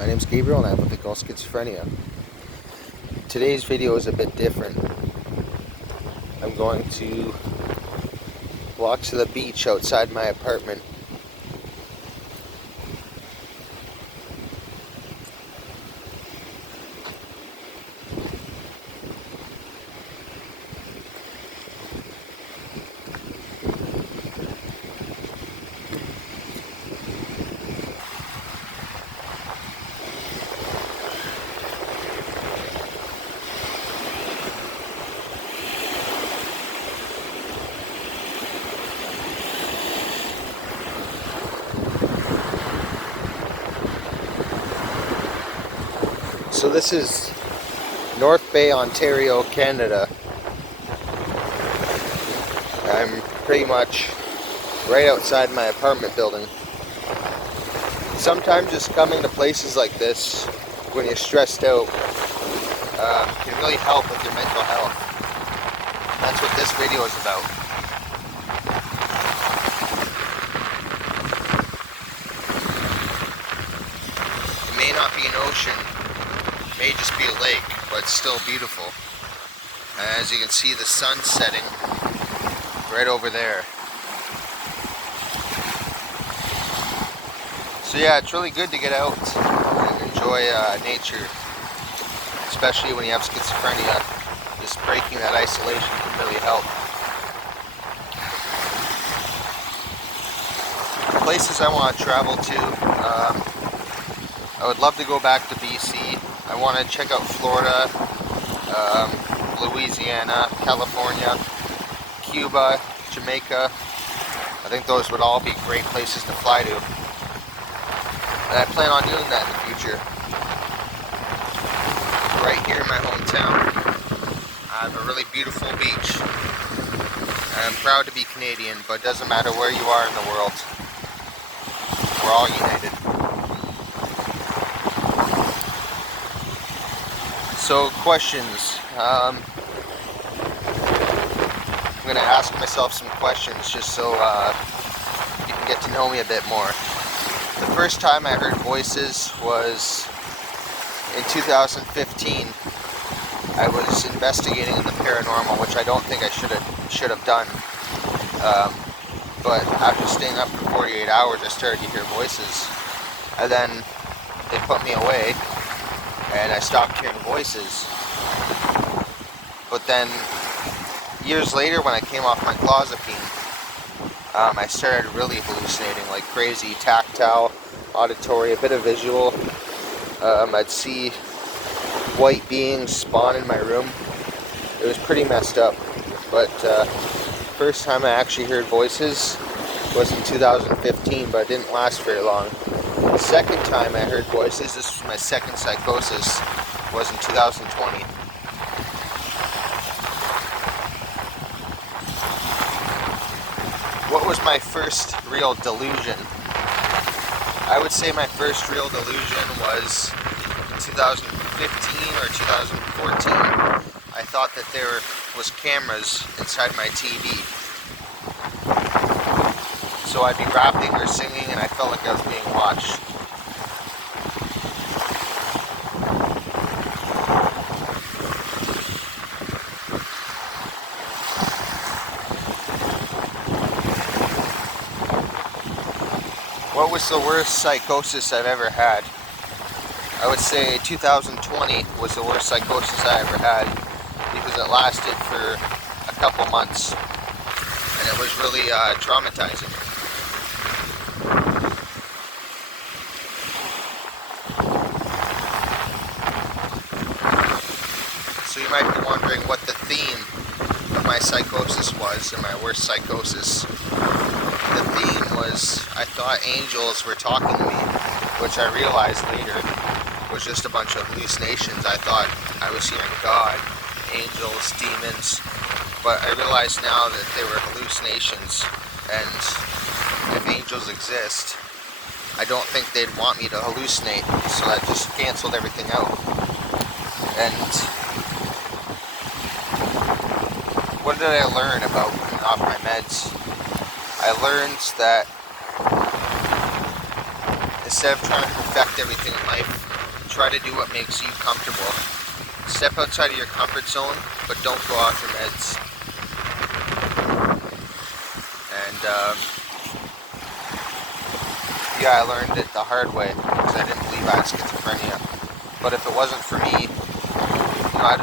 My name is Gabriel and I have what they call schizophrenia. Today's video is a bit different. I'm going to walk to the beach outside my apartment. So this is North Bay, Ontario, Canada. I'm pretty much right outside my apartment building. Sometimes just coming to places like this when you're stressed out can really help with your mental health. And that's what this video is about. It may not be an ocean, it may just be a lake, but it's still beautiful. And as you can see, the sun's setting right over there. So yeah, it's really good to get out and enjoy nature, especially when you have schizophrenia. Just breaking that isolation can really help. Places I want to travel to, I would love to go back to BC. I want to check out Florida, Louisiana, California, Cuba, Jamaica. I think those would all be great places to fly to. And I plan on doing that in the future. Right here in my hometown, I have a really beautiful beach. I'm proud to be Canadian, but it doesn't matter where you are in the world. We're all united. So, questions. I'm going to ask myself some questions just so you can get to know me a bit more. The first time I heard voices was in 2015. I was investigating in the paranormal, which I don't think I should have done. But after staying up for 48 hours, I started to hear voices. And then they put me away, and I stopped hearing voices. But then, years later, when I came off my clozapine, I started really hallucinating like crazy, tactile, auditory, a bit of visual. I'd see white beings spawn in my room. It was pretty messed up. But first time I actually heard voices was in 2015, but it didn't last very long. The second time I heard voices, this was my second psychosis, was in 2020. What was my first real delusion? I would say my first real delusion was in 2015 or 2014. I thought that there was cameras inside my TV. So I'd be rapping or singing and I felt like I was being watched. What was the worst psychosis I've ever had? I would say 2020 was the worst psychosis I ever had because it lasted for a couple months and it was really traumatizing. So you might be wondering what the theme of my psychosis was and my worst psychosis. The theme was I thought angels were talking to me, which I realized later was just a bunch of hallucinations. I thought I was hearing God, angels, demons, but I realize now that they were hallucinations, and if angels exist, I don't think they'd want me to hallucinate, so that just canceled everything out. And what did I learn about coming off my meds? I learned that instead of trying to perfect everything in life, try to do what makes you comfortable. Step outside of your comfort zone, but don't go off your meds. And yeah, I learned it the hard way because I didn't believe I had schizophrenia. But if it wasn't for me, I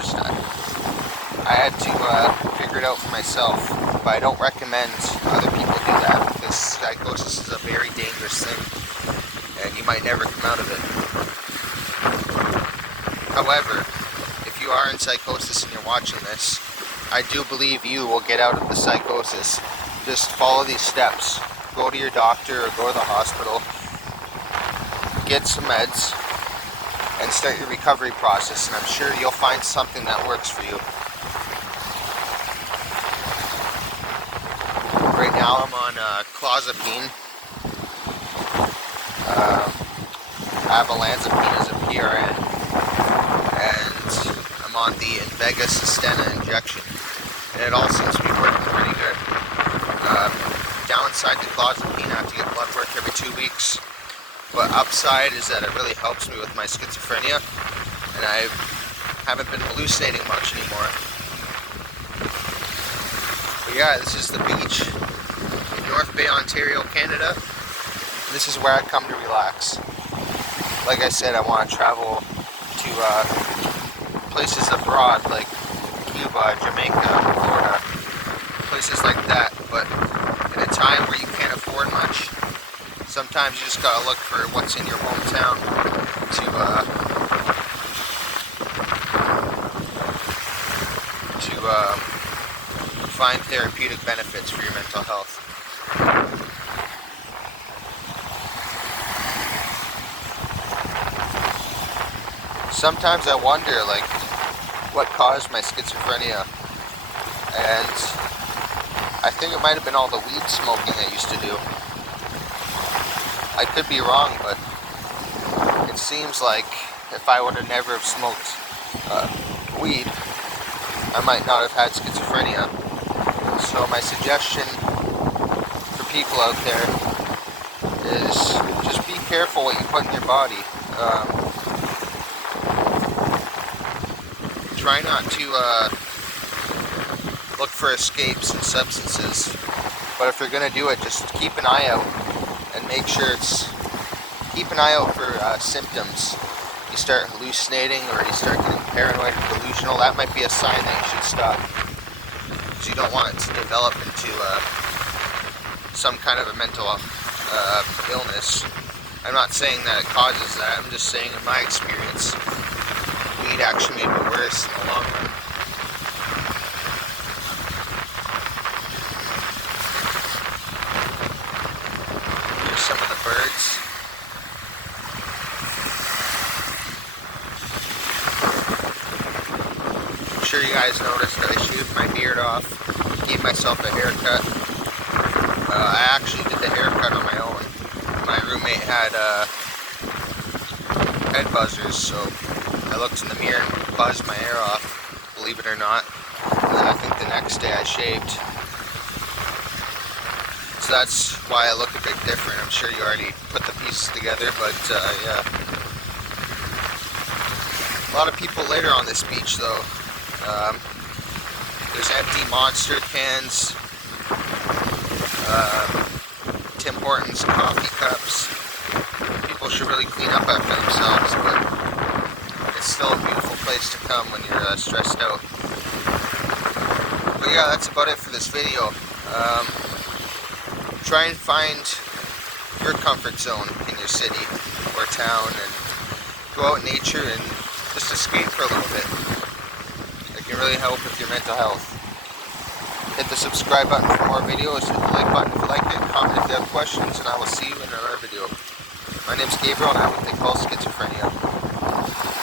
had to figure it out for myself. But I don't recommend other people do that because psychosis is a very dangerous thing, and you might never come out of it. However, if you are in psychosis and you're watching this, I do believe you will get out of the psychosis. Just follow these steps. Go to your doctor or go to the hospital, get some meds, and start your recovery process, and I'm sure you'll find something that works for you. Right now I'm on clozapine. I have olanzapine as a PRN, and I'm on the Invega Sustenna injection, and it all seems to be working pretty good. Downside to clozapine, I have to get blood work every 2 weeks. But upside is that it really helps me with my schizophrenia, and I haven't been hallucinating much anymore. But yeah, this is the beach in North Bay, Ontario, Canada. This is where I come to relax. Like I said, I want to travel to places abroad like Cuba, Jamaica, Florida, places like that, but in a time where you can't afford much. Sometimes you just gotta look for what's in your hometown to find therapeutic benefits for your mental health. Sometimes I wonder, like, what caused my schizophrenia, and I think it might have been all the weed smoking I used to do. I could be wrong, but it seems like if I would have never have smoked weed, I might not have had schizophrenia. So my suggestion for people out there is just be careful what you put in your body. Try not to look for escapes in substances, but if you're going to do it, just keep an eye out. And make sure keep an eye out for symptoms. You start hallucinating or you start getting paranoid or delusional, that might be a sign that you should stop. Because you don't want it to develop into some kind of a mental illness. I'm not saying that it causes that, I'm just saying in my experience, weed actually made me worse in the long run. Some of the birds. I'm sure you guys noticed that I shaved my beard off, gave myself a haircut. I actually did the haircut on my own. My roommate had head buzzers, so I looked in the mirror and buzzed my hair off, believe it or not. And then I think the next day I shaved. So that's why I look a bit different. I'm sure you already put the pieces together, but yeah. A lot of people later on this beach though. There's empty Monster cans, Tim Hortons coffee cups. People should really clean up after themselves, but it's still a beautiful place to come when you're stressed out. But yeah, that's about it for this video. Try and find your comfort zone in your city or town and go out in nature and just escape for a little bit. It can really help with your mental health. Hit the subscribe button for more videos, hit the like button if you like it, comment if you have questions, and I will see you in another video. My name's Gabriel and I have what they call schizophrenia.